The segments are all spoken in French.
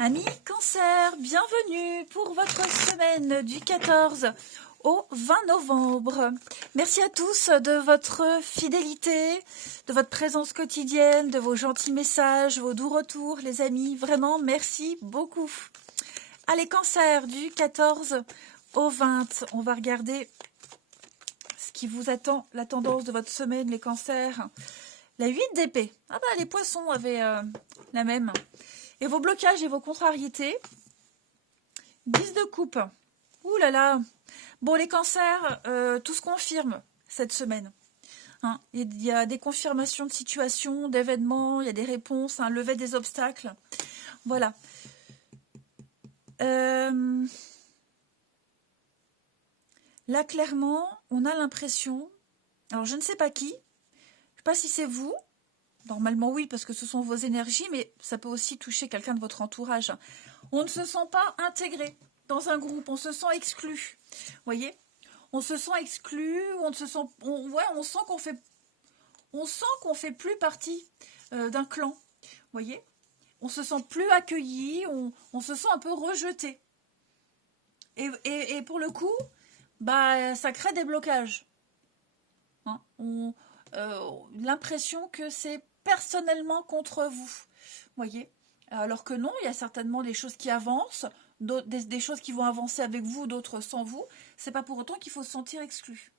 Amis Cancer, bienvenue pour votre semaine du 14 au 20 novembre. Merci à tous de votre fidélité, de votre présence quotidienne, de vos gentils messages, vos doux retours, les amis. Vraiment, merci beaucoup. Allez, Cancer, du 14 au 20, on va regarder ce qui vous attend, la tendance de votre semaine, les Cancers. La 8 d'épée. Ah bah, les poissons avaient la même. Et vos blocages et vos contrariétés. 10 de coupe. Ouh là là. Bon, les cancers, tout se confirme cette semaine. Hein, il y a des confirmations de situations, d'événements, il y a des réponses, un lever des obstacles. Voilà. Là, clairement, on a l'impression... Alors, je ne sais pas qui. Je ne sais pas si c'est vous. Normalement, oui, parce que ce sont vos énergies, mais ça peut aussi toucher quelqu'un de votre entourage. On ne se sent pas intégré dans un groupe, on se sent exclu. Vous voyez, on se sent exclu, on se sent, on sent qu'on fait plus partie d'un clan. Vous voyez, on se sent plus accueilli, on se sent un peu rejeté. Et pour le coup, bah, ça crée des blocages. Hein, l'impression que c'est personnellement contre vous. Voyez, alors que non, il y a certainement des choses qui avancent, des choses qui vont avancer avec vous, d'autres sans vous. C'est pas pour autant qu'il faut se sentir exclu.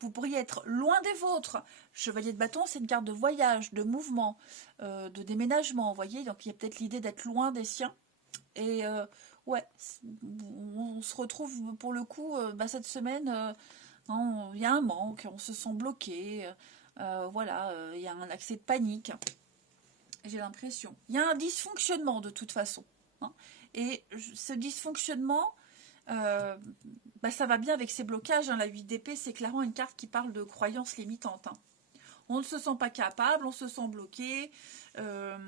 Vous pourriez être loin des vôtres. Chevalier de bâton, c'est une carte de voyage, de mouvement, de déménagement. Vous voyez, donc il y a peut-être l'idée d'être loin des siens. Et ouais, on se retrouve pour le coup cette semaine. Il y a un manque, on se sent bloqué. Voilà, il y a un accès de panique. J'ai l'impression. Il y a un dysfonctionnement de toute façon. Hein. Et ce dysfonctionnement, ça va bien avec ces blocages. Hein. La 8 d'épée, c'est clairement une carte qui parle de croyances limitantes. Hein. On ne se sent pas capable, on se sent bloqué. Ce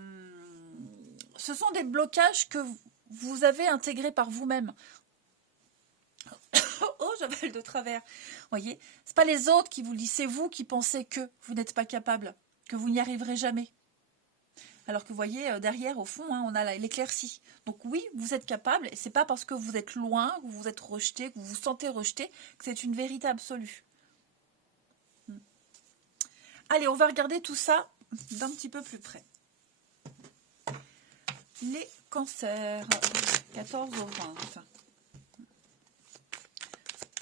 sont des blocages que vous avez intégrés par vous-même. Oh, j'avale de travers. Voyez, c'est pas les autres qui vous le disent, c'est vous qui pensez que vous n'êtes pas capable, que vous n'y arriverez jamais. Alors que vous voyez, derrière, au fond, hein, on a l'éclaircie. Donc oui, vous êtes capable, et c'est pas parce que vous êtes loin, que vous êtes rejeté, que vous vous sentez rejeté, que c'est une vérité absolue. Allez, on va regarder tout ça d'un petit peu plus près. Les cancers, 14 au 20.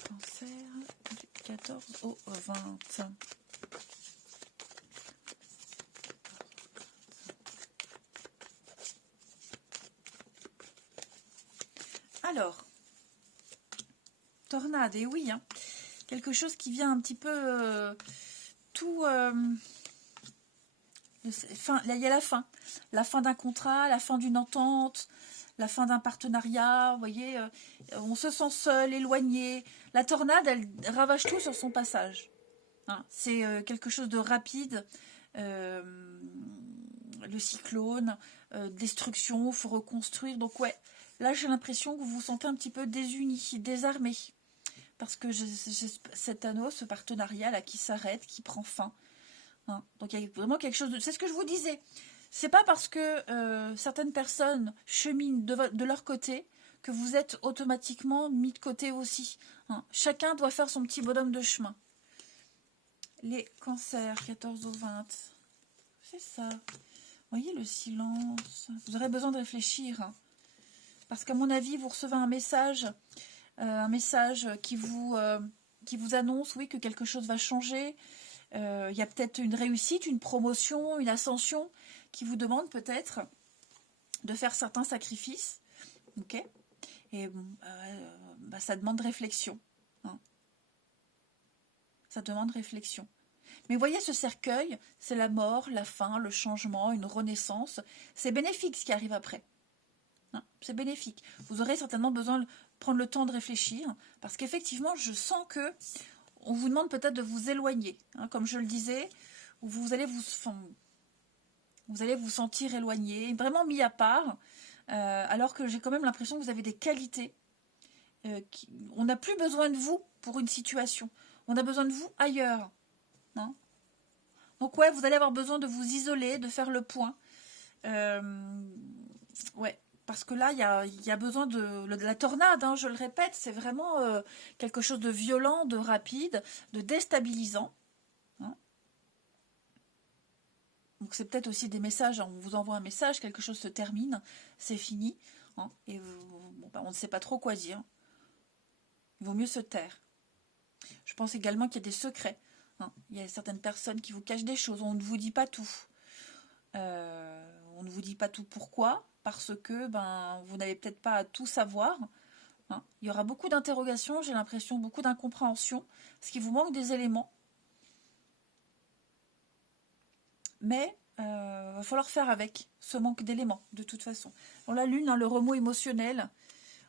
Cancer, du 14 au 20. Alors, tornade, et oui, hein, quelque chose qui vient un petit peu tout... il y a la fin d'un contrat, la fin d'une entente, la fin d'un partenariat, vous voyez, on se sent seul, éloigné. La tornade, elle ravage tout sur son passage. Hein, c'est quelque chose de rapide. Le cyclone, destruction, il faut reconstruire. Donc ouais, là j'ai l'impression que vous vous sentez un petit peu désunis, désarmés. Parce que j'ai cet anneau, ce partenariat là qui s'arrête, qui prend fin. Hein. Donc il y a vraiment quelque chose de... C'est ce que je vous disais. C'est pas parce que certaines personnes cheminent de leur côté que vous êtes automatiquement mis de côté aussi. Hein. Chacun doit faire son petit bonhomme de chemin. Les cancers, 14 au 20. C'est ça. Vous voyez le silence. Vous aurez besoin de réfléchir. Hein. Parce qu'à mon avis, vous recevez un message qui vous annonce, oui, que quelque chose va changer. Il y a peut-être une réussite, une promotion, une ascension qui vous demande peut-être de faire certains sacrifices. Ok. Et ça demande réflexion. Hein. Ça demande réflexion. Mais voyez, ce cercueil, c'est la mort, la fin, le changement, une renaissance. C'est bénéfique ce qui arrive après. Hein, c'est bénéfique. Vous aurez certainement besoin de prendre le temps de réfléchir, parce qu'effectivement, je sens que on vous demande peut-être de vous éloigner. Hein, comme je le disais, vous allez vous sentir éloigné, vraiment mis à part, alors que j'ai quand même l'impression que vous avez des qualités. On n'a plus besoin de vous pour une situation. On a besoin de vous ailleurs. Hein. Donc ouais, vous allez avoir besoin de vous isoler, de faire le point. Ouais, parce que là, il y a besoin de la tornade, hein, je le répète, c'est vraiment quelque chose de violent, de rapide, de déstabilisant. Hein. Donc c'est peut-être aussi des messages, hein, on vous envoie un message, quelque chose se termine, c'est fini, hein, et bon, on ne sait pas trop quoi dire. Il vaut mieux se taire. Je pense également qu'il y a des secrets. Hein. Il y a certaines personnes qui vous cachent des choses, on ne vous dit pas tout. On ne vous dit pas tout pourquoi, parce que vous n'avez peut-être pas à tout savoir. Hein. Il y aura beaucoup d'interrogations, j'ai l'impression, beaucoup d'incompréhension, parce qu'il vous manque des éléments. Mais va falloir faire avec ce manque d'éléments, de toute façon. Dans la lune, hein, le remous émotionnel.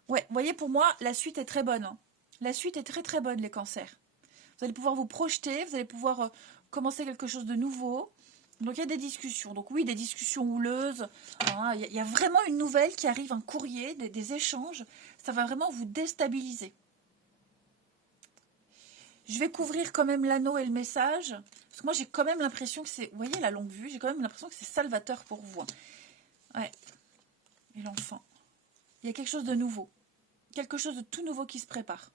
Ouais, vous voyez, pour moi, la suite est très bonne. Hein. La suite est très très bonne, les cancers. Vous allez pouvoir vous projeter, vous allez pouvoir commencer quelque chose de nouveau. Donc il y a des discussions. Donc oui, des discussions houleuses. Hein, il y a vraiment une nouvelle qui arrive, un courrier, des échanges. Ça va vraiment vous déstabiliser. Je vais couvrir quand même l'anneau et le message. Parce que moi, j'ai quand même l'impression que c'est... Vous voyez la longue vue, j'ai quand même l'impression que c'est salvateur pour vous. Ouais. Et l'enfant. Il y a quelque chose de nouveau. Quelque chose de tout nouveau qui se prépare.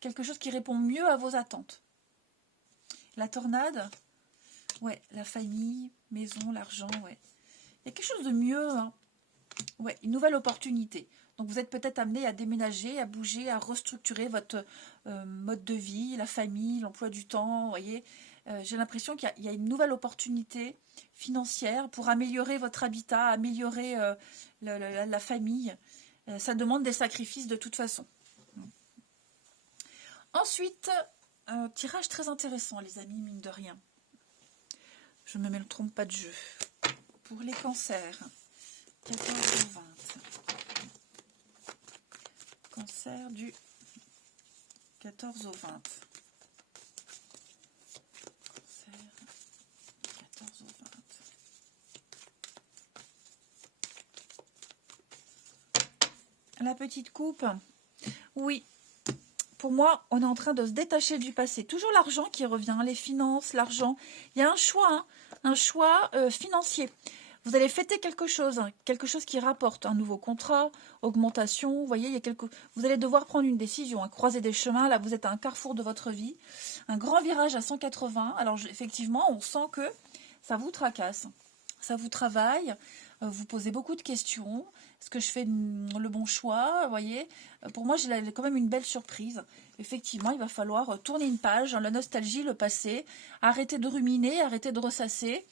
Quelque chose qui répond mieux à vos attentes. La tornade... Ouais, la famille, maison, l'argent, ouais. Il y a quelque chose de mieux, hein. Ouais, une nouvelle opportunité. Donc vous êtes peut-être amené à déménager, à bouger, à restructurer votre mode de vie, la famille, l'emploi du temps, vous voyez. J'ai l'impression qu'il y a une nouvelle opportunité financière pour améliorer votre habitat, améliorer la famille. Ça demande des sacrifices de toute façon. Ensuite, tirage très intéressant, les amis, mine de rien. Je ne me trompe pas de jeu. Pour les cancers, 14 au 20. Cancer du 14 au 20. Cancer 14 au 20. La petite coupe. Oui. Pour moi, on est en train de se détacher du passé. Toujours l'argent qui revient, les finances, l'argent. Il y a un choix, hein, un choix financier. Vous allez fêter quelque chose qui rapporte un nouveau contrat, augmentation. Vous voyez, vous allez devoir prendre une décision, hein, croiser des chemins. Là, vous êtes à un carrefour de votre vie, un grand virage à 180. Alors, effectivement, on sent que ça vous tracasse, ça vous travaille. Vous posez beaucoup de questions. Est-ce que je fais le bon choix? Vous voyez, pour moi, j'ai quand même une belle surprise. Effectivement, il va falloir tourner une page, hein, la nostalgie, le passé, arrêter de ruminer, arrêter de ressasser,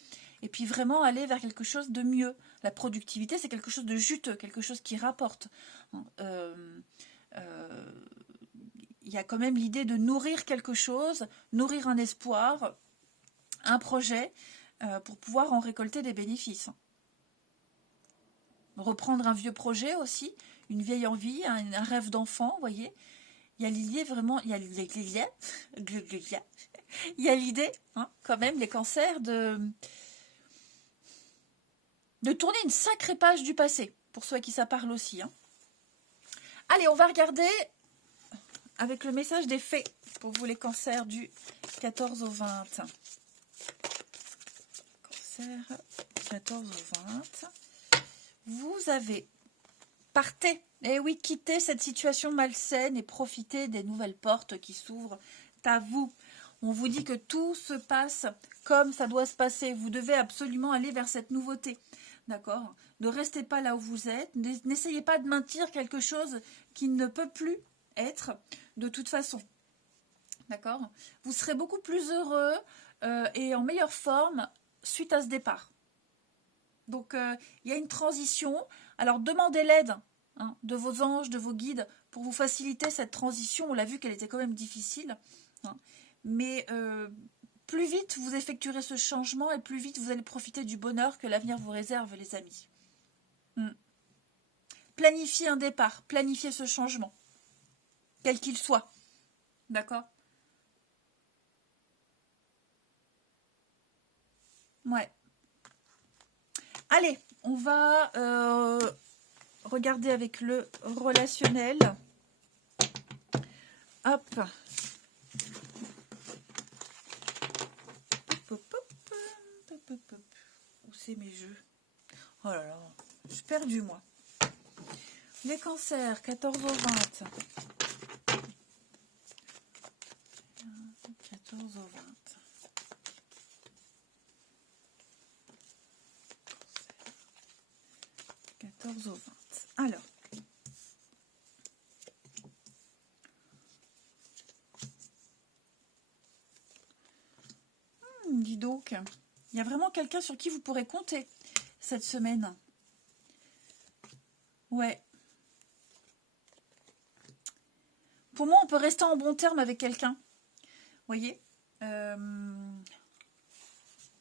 et puis vraiment aller vers quelque chose de mieux. La productivité, c'est quelque chose de juteux, quelque chose qui rapporte. Il y a quand même l'idée de nourrir quelque chose, nourrir un espoir, un projet, pour pouvoir en récolter des bénéfices. Reprendre un vieux projet aussi, une vieille envie, un rêve d'enfant, vous voyez. Il y a l'idée vraiment, il y a l'idée, hein, quand même, les cancers, de tourner une sacrée page du passé, pour ceux à qui ça parle aussi. Hein. Allez, on va regarder avec le message des fées, pour vous les cancers du 14 au 20. Cancer 14 au 20. Vous avez partez, et oui, quittez cette situation malsaine et profitez des nouvelles portes qui s'ouvrent à vous. On vous dit que tout se passe comme ça doit se passer. Vous devez absolument aller vers cette nouveauté. D'accord? Ne restez pas là où vous êtes. N'essayez pas de maintenir quelque chose qui ne peut plus être de toute façon. D'accord? Vous serez beaucoup plus heureux et en meilleure forme suite à ce départ. Donc, il y a une transition. Alors, demandez l'aide, hein, de vos anges, de vos guides, pour vous faciliter cette transition. On l'a vu qu'elle était quand même difficile. Hein. Mais plus vite vous effectuerez ce changement et plus vite vous allez profiter du bonheur que l'avenir vous réserve, les amis. Planifiez un départ, planifiez ce changement, quel qu'il soit. D'accord? Ouais. Allez, on va regarder avec le relationnel. Hop. Où c'est mes jeux? Oh là là, je suis perdue, moi. Les cancers, 14 au 20. 14 au 20. 14 au 20. Alors. Dis donc, il y a vraiment quelqu'un sur qui vous pourrez compter cette semaine. Ouais. Pour moi, on peut rester en bon terme avec quelqu'un. Vous voyez,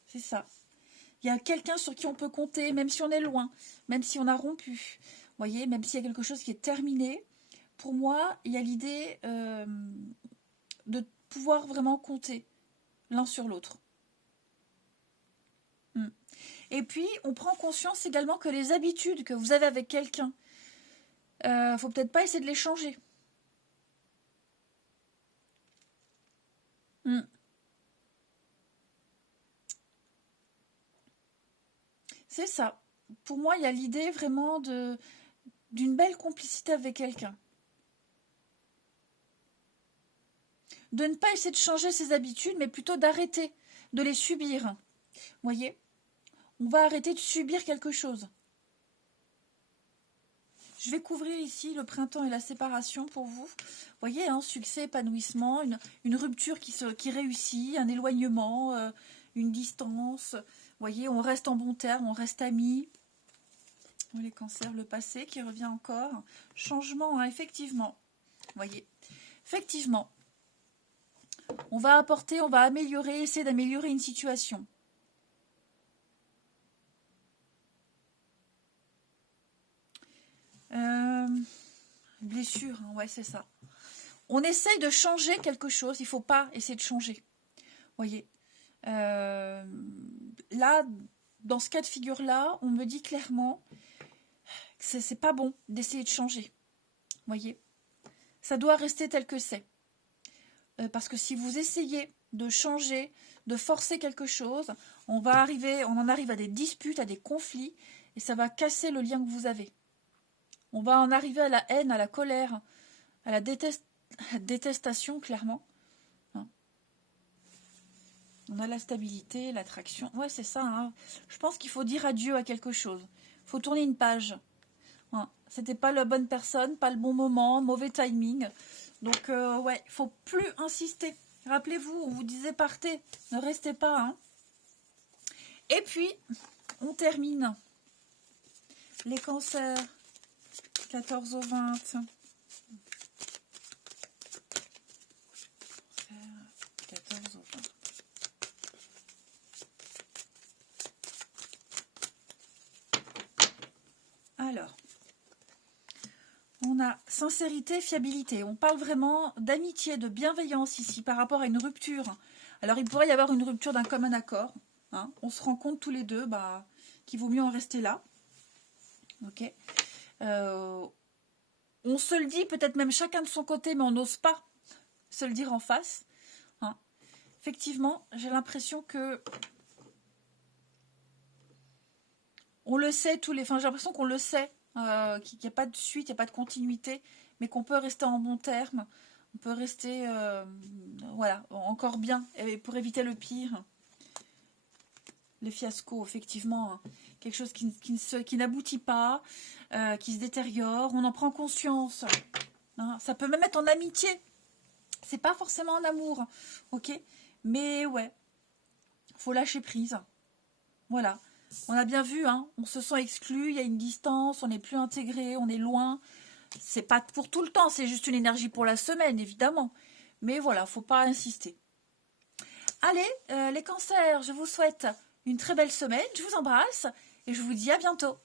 c'est ça. Il y a quelqu'un sur qui on peut compter, même si on est loin, même si on a rompu. Vous voyez, même s'il y a quelque chose qui est terminé. Pour moi, il y a l'idée de pouvoir vraiment compter l'un sur l'autre. Et puis, on prend conscience également que les habitudes que vous avez avec quelqu'un, faut peut-être pas essayer de les changer. C'est ça. Pour moi, il y a l'idée vraiment d'une belle complicité avec quelqu'un. De ne pas essayer de changer ses habitudes, mais plutôt d'arrêter de les subir. Vous voyez ? On va arrêter de subir quelque chose. Je vais couvrir ici le printemps et la séparation pour vous. Vous voyez, succès, épanouissement, une rupture qui réussit, un éloignement, une distance. Vous voyez, on reste en bon terme, on reste amis. Les cancers, le passé qui revient encore. Changement, effectivement. Vous voyez, effectivement. On va apporter, on va améliorer, essayer d'améliorer une situation. Blessure, ouais, c'est ça. On essaye de changer quelque chose, il ne faut pas essayer de changer. Vous voyez, là, dans ce cas de figure-là, on me dit clairement que c'est pas bon d'essayer de changer. Vous voyez, ça doit rester tel que c'est. Parce que si vous essayez de changer, de forcer quelque chose, on en arrive à des disputes, à des conflits, et ça va casser le lien que vous avez. On va en arriver à la haine, à la colère, à la détestation, clairement. On a la stabilité, l'attraction. Ouais, c'est ça. Je pense qu'il faut dire adieu à quelque chose. Il faut tourner une page. C'était pas la bonne personne, pas le bon moment, mauvais timing. Donc, ouais, il faut plus insister. Rappelez-vous, on vous disait partez, ne restez pas. Et puis, on termine. Les cancers, 14 au 20. 14 au 20. Alors, on a sincérité, fiabilité. On parle vraiment d'amitié, de bienveillance ici par rapport à une rupture. Alors, il pourrait y avoir une rupture d'un commun accord. On se rend compte tous les deux qu'il vaut mieux en rester là. Ok. On se le dit peut-être même chacun de son côté, mais on n'ose pas se le dire en face. Effectivement, j'ai l'impression que on le sait j'ai l'impression qu'on le sait, qu'il n'y a pas de suite, il n'y a pas de continuité, mais qu'on peut rester en bon terme, on peut rester encore bien, et pour éviter le pire. Les fiascos, effectivement, quelque chose qui n'aboutit pas, qui se détériore, on en prend conscience. Ça peut même être en amitié, c'est pas forcément en amour, ok, mais ouais, faut lâcher prise. Voilà, on a bien vu, on se sent exclu, il y a une distance, on n'est plus intégré, on est loin. C'est pas pour tout le temps, c'est juste une énergie pour la semaine, évidemment. Mais voilà, faut pas insister. Allez, les cancers, je vous souhaite une très belle semaine, je vous embrasse et je vous dis à bientôt.